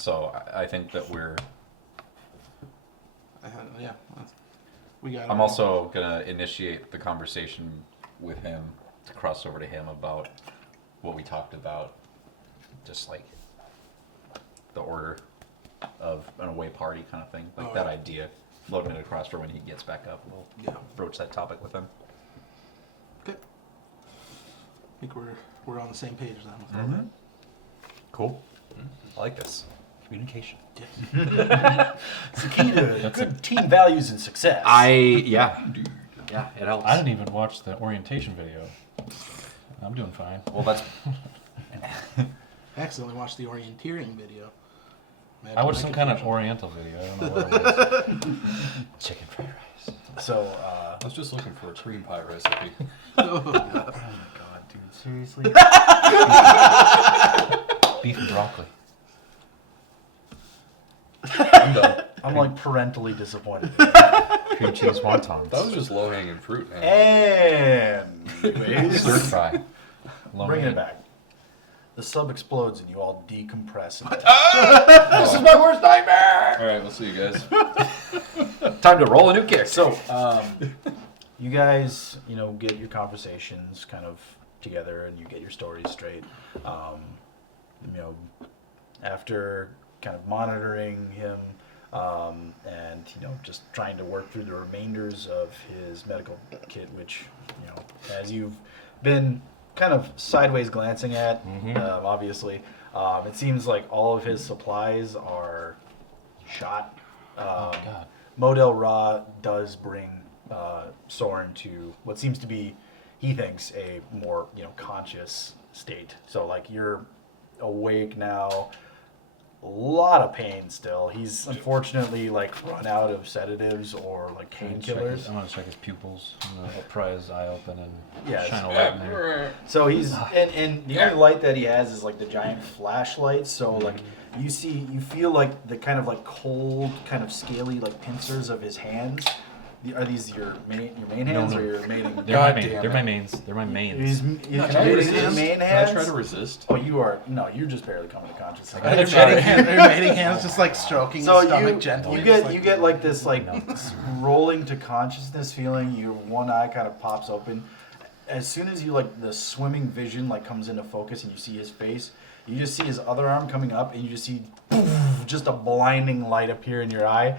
So I think that we're... Yeah. We got. I'm also going to initiate the conversation with him to cross over to him about what we talked about. Just like the order of an away party kind of thing. Like that idea. Floating it across for when he gets back up. We'll broach that topic with him. Okay. I think we're on the same page then with all Mm-hmm. that. Cool. I like this. Communication. It's the key to good team values and success. Yeah, it helps. I didn't even watch the orientation video. I'm doing fine. Well, that's... I accidentally watched the orienteering video. I watched some kind of oriental video. I don't know what it was. Chicken fried rice. So, I was just looking for a cream pie recipe. oh my god, dude, seriously? Beef and broccoli. I'm done. I'm like parentally disappointed. Cream cheese wontons. That was just low-hanging fruit, man. And Stir fry. bringing it back. The sub explodes and you all decompress. This is my worst nightmare! All right, we'll see you guys. Time to roll a new character. So, you guys, get your conversations kind of together and you get your stories straight. After kind of monitoring him and, just trying to work through the remainders of his medical kit, which, as you've been kind of sideways glancing at, obviously, it seems like all of his supplies are shot. God. Model Ra does bring Soren to what seems to be, he thinks, a more conscious state. So like you're awake now, a lot of pain still. He's unfortunately like run out of sedatives or like painkillers. I'm gonna check his pupils. I'm gonna pry his eye open and Yes. shine a light in there. So he's and the only light that he has is like the giant flashlight. So like you feel like the kind of like cold, kind of scaly like pincers of his hands. Are these your main hands or your main? They're my mains. They're my mains. He's Can I your resist? main Can I hands. try to resist? Oh, you're just barely coming to consciousness. Their mating hands just like stroking So his stomach gently. you just get like, you get like this like rolling to consciousness feeling. Your one eye kind of pops open. As soon as you like the swimming vision like comes into focus and you see his face, you just see his other arm coming up and you just see just a blinding light appear in your eye.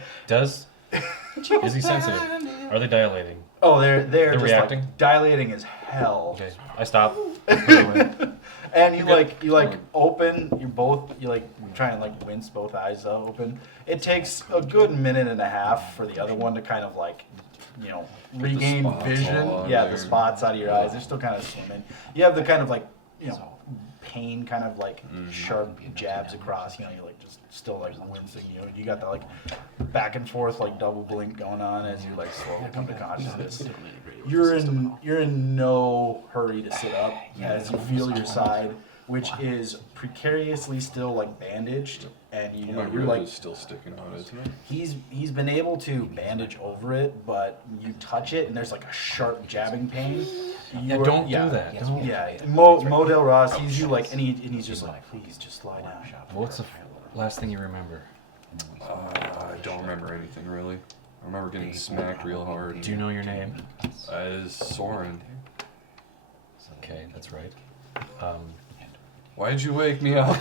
Is he sensitive? Are they dilating? Oh, they're just reacting? like dilating as hell. Okay, I stop. And you open, you try and like wince both eyes open. It takes a good minute and a half for the other one to kind of like, regain spots vision. all on Yeah, there. the spots out of your eyes. They're still kind of swimming. You have the kind of like, pain kind of like sharp jabs across, you're like just still like wincing, you got that like back and forth like double blink going on as you like slowly come to consciousness. You're in no hurry to sit up as you feel your side, which is precariously still like bandaged, and My you're rib like is still sticking out, isn't it? he's been able to bandage over it, but you touch it and there's like a sharp jabbing pain. Don't do that. Don't. Yeah, Model Ross sees you like, and he's just like, please just lie down. What's the last thing you remember? I don't remember anything really. I remember getting smacked real hard. Do you know your name? As Soren. Okay, that's right. Why'd you wake me up?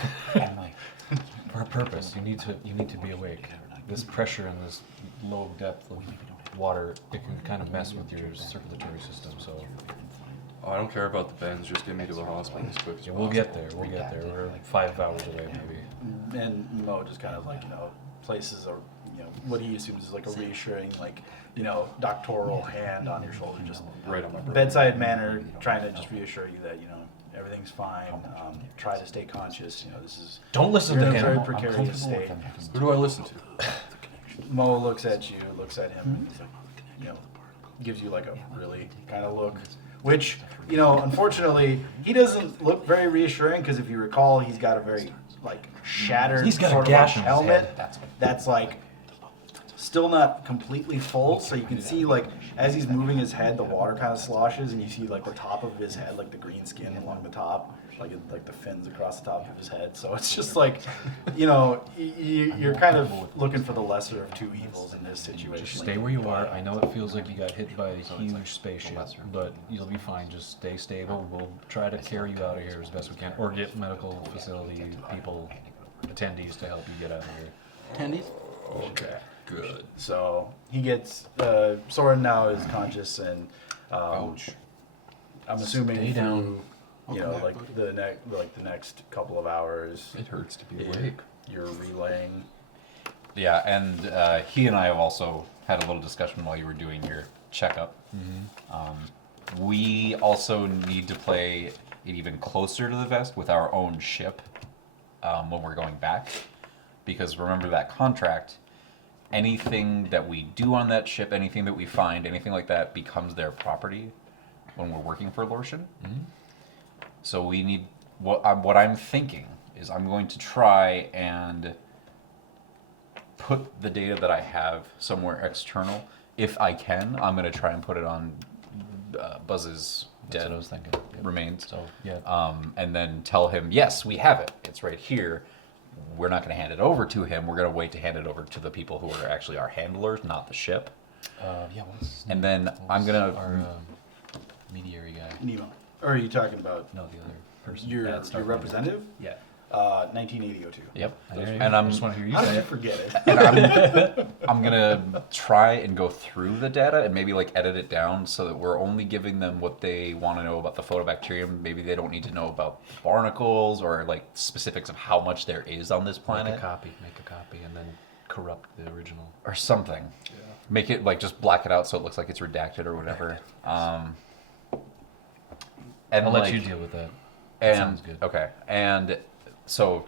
For a purpose, you need to be awake. This pressure in this low depth of water, it can kind of mess with your circulatory system. So Oh, I don't care about the bends. Just get me to the hospital as quick as yeah, possible. we'll get there. We're like 5 hours away, maybe. And Mo just kind of like, places a, what he assumes is like a reassuring, like, doctoral hand on your shoulder, just Right on my brain. bedside manner, trying to just reassure you that, everything's fine. Try to stay conscious. This is, Don't listen you're to in a him. very I'm precarious comfortable with state. him. Who do I listen to? Mo looks at you, looks at him, and he's like, gives you like a really kind of look, which, unfortunately, he doesn't look very reassuring because if you recall, he's got a very like shattered He's got a sort of gash like on his helmet head. that's like still not completely full, so you can see like as he's moving his head, the water kind of sloshes, and you see like the top of his head, like the green skin along the top, like the fins across the top of his head. So it's just like, you know, you're kind of looking for the lesser of two evils in this situation. Just stay where you are. I know it feels like you got hit by a huge spaceship, but you'll be fine. Just stay stable. We'll try to carry you out of here as best we can, or get medical facility people, attendees to help you get out of here. Attendees? Okay. Good. So he gets Soren now is conscious, and Ouch. I'm assuming Stay down. through, you Welcome know, back, like buddy. the next couple of hours, It hurts to be awake. you're relaying. Yeah, and he and I have also had a little discussion while you were doing your checkup. We also need to play it even closer to the vest with our own ship when we're going back. Because remember that contract, anything that we do on that ship, anything that we find, anything like that becomes their property when we're working for Lorshan. So we need, what I'm thinking is I'm going to try and put the data that I have somewhere external. If I can, I'm going to try and put it on Buzz's That's dead what I was thinking. Yep. remains. So yeah, And then tell him, yes, we have it. It's right here. We're not going to hand it over to him. We're going to wait to hand it over to the people who are actually our handlers, not the ship. yeah. What's his And name? then I'm gonna- our mediary guy. Nemo. Or are you talking about No, the other person. your at Starfinder. representative? Yeah. 1980-02. Yep. There you And go. I'm I just want to hear you How did say you it. forget it? and I'm gonna try and go through the data and maybe like edit it down so that we're only giving them what they want to know about the photobacterium. Maybe they don't need to know about barnacles or like specifics of how much there is on this planet Make a copy, and then corrupt the original. or something. Make it like just black it out so it looks like it's redacted or whatever. And I'll let like- you deal with that. And Sounds good. okay, and so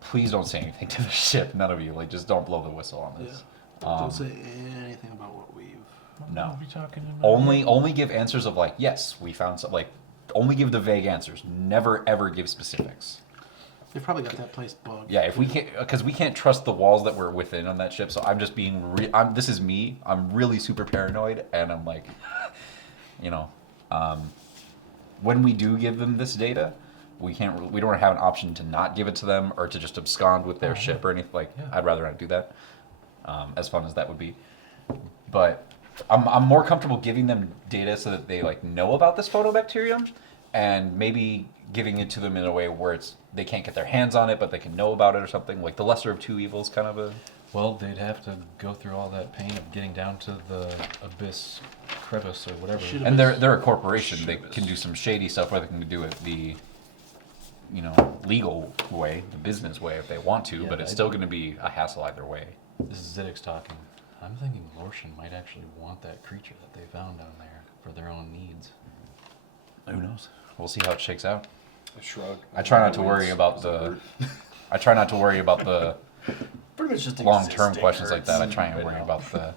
please don't say anything to the ship. None of you, like, just don't blow the whistle on this. Don't say anything about what we've. No. What are we talking about? Only give answers of like, yes, we found some. Like, only give the vague answers. Never ever give specifics. They've probably got that place bugged. Yeah, if we can't, because we can't trust the walls that we're within on that ship. So I'm just being. This is me. I'm really super paranoid, and I'm like, you know, when we do give them this data, we don't have an option to not give it to them or to just abscond with their ship or anything. Like, Yeah. I'd rather not do that. As fun as that would be, but I'm more comfortable giving them data so that they like know about this photobacterium, and maybe giving it to them in a way where they can't get their hands on it, but they can know about it or something. Like the lesser of two evils, kind of a. Well, they'd have to go through all that pain of getting down to the abyss crevice or whatever. Shit. And they're a corporation. They can do some shady stuff, or they can do it the, legal way, the business way if they want to. Yeah, but it's I- still going to be a hassle either way. This is Zidix talking. I'm thinking Lorshan might actually want that creature that they found down there for their own needs. Who knows? We'll see how it shakes out. I shrug. I try not to Wince, worry about 'cause it the. hurt. I try not to worry about the Pretty much just long-term existing questions like that. I hurts try and right worry now. about the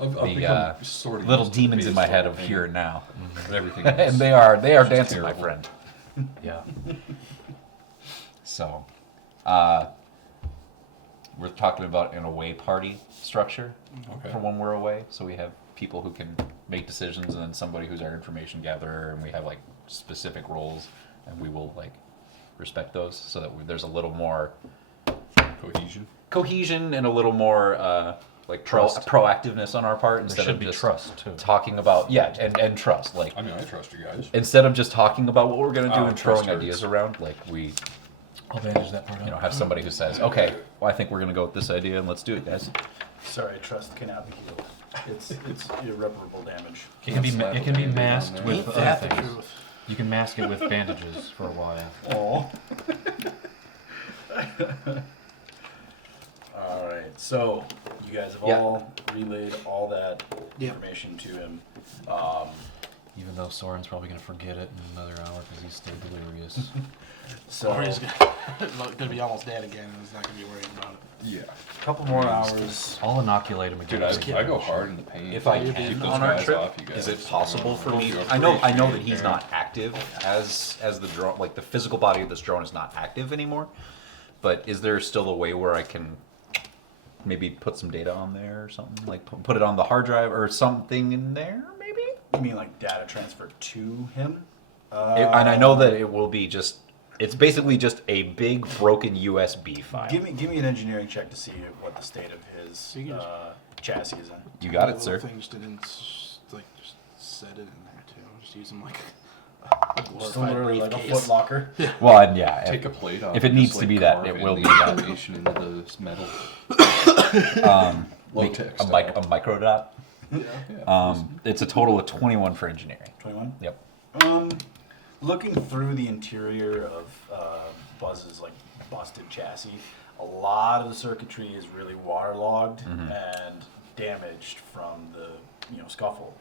I've the become sort of little used to demons in my head of pain, here and now, but everything and else they are is dancing, my terrible. friend. Yeah. So, we're talking about an away party structure Okay. for when we're away. So we have people who can make decisions, and then somebody who's our information gatherer, and we have like specific roles, and we will like respect those, so that there's a little more cohesion and a little more like Trust. proactiveness on our part There instead should of be just trust too. talking about and trust. Like I mean, I trust you guys. instead of just talking about what we're gonna do Oh, and trust throwing hurts. ideas around, like we I'll bandage that part up. have somebody who says, okay, well, I think we're gonna go with this idea and let's do it, guys. Sorry, trust cannot be healed. It's irreparable damage. It can be Slap it can be a Band-Aid on masked there. with Ain't other that the things. truth? You can mask it with bandages for a while. Oh. All right. So you guys have Yeah. all relayed all that Yeah. information to him. Even though Soren's probably gonna forget it in another hour because he's still delirious. So Or he's gonna be almost dead again, and he's not gonna be worried about it. Yeah. a couple more hours. I'll inoculate him Dude, against. I go hard in the pain. If I Keep can those on our guys trip, off, you guys. is it possible for me? You I know that appreciate he's it. not active as the drone. Like the physical body of this drone is not active anymore. But is there still a way where I can maybe put some data on there or something, like put it on the hard drive or something in there, maybe. You mean like data transfer to him? And I know that it will be just. It's basically just a big broken USB file. Give me an engineering check to see what the state of his You can chassis is in. You got it, The sir. little thing just didn't just set it in there too. Just use them like a glorified Still literally like a briefcase. foot locker. Well, and yeah, Take a plate off. if it and needs just, to like, be that, carve it in will the be that. information into the metal. Low-tech a micro dot. Yeah. It's a total of 21 for engineering. 21. Yep. Looking through the interior of Buzz's like busted chassis, a lot of the circuitry is really waterlogged and damaged from the scuffle.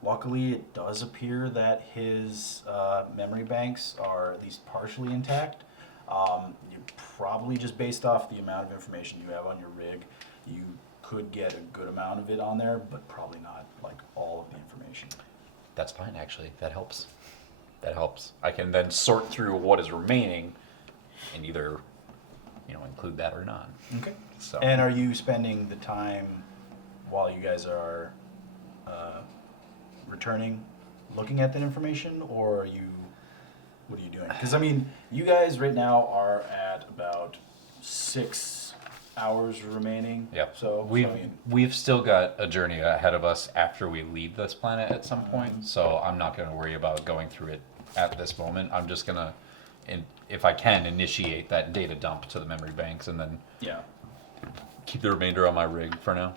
Luckily, it does appear that his memory banks are at least partially intact. You probably just based off the amount of information you have on your rig, you could get a good amount of it on there, but probably not like all of the information. That's fine, actually. That helps. That helps. I can then sort through what is remaining and either, include that or not. Okay. So. And are you spending the time while you guys are returning, looking at that information, or what are you doing? Because I mean, you guys right now are at about 6 hours remaining. Yep. So We've still got a journey ahead of us after we leave this planet at some point. So I'm not going to worry about going through it at this moment. I'm just going to, if I can, initiate that data dump to the memory banks and then yeah. keep the remainder on my rig for now.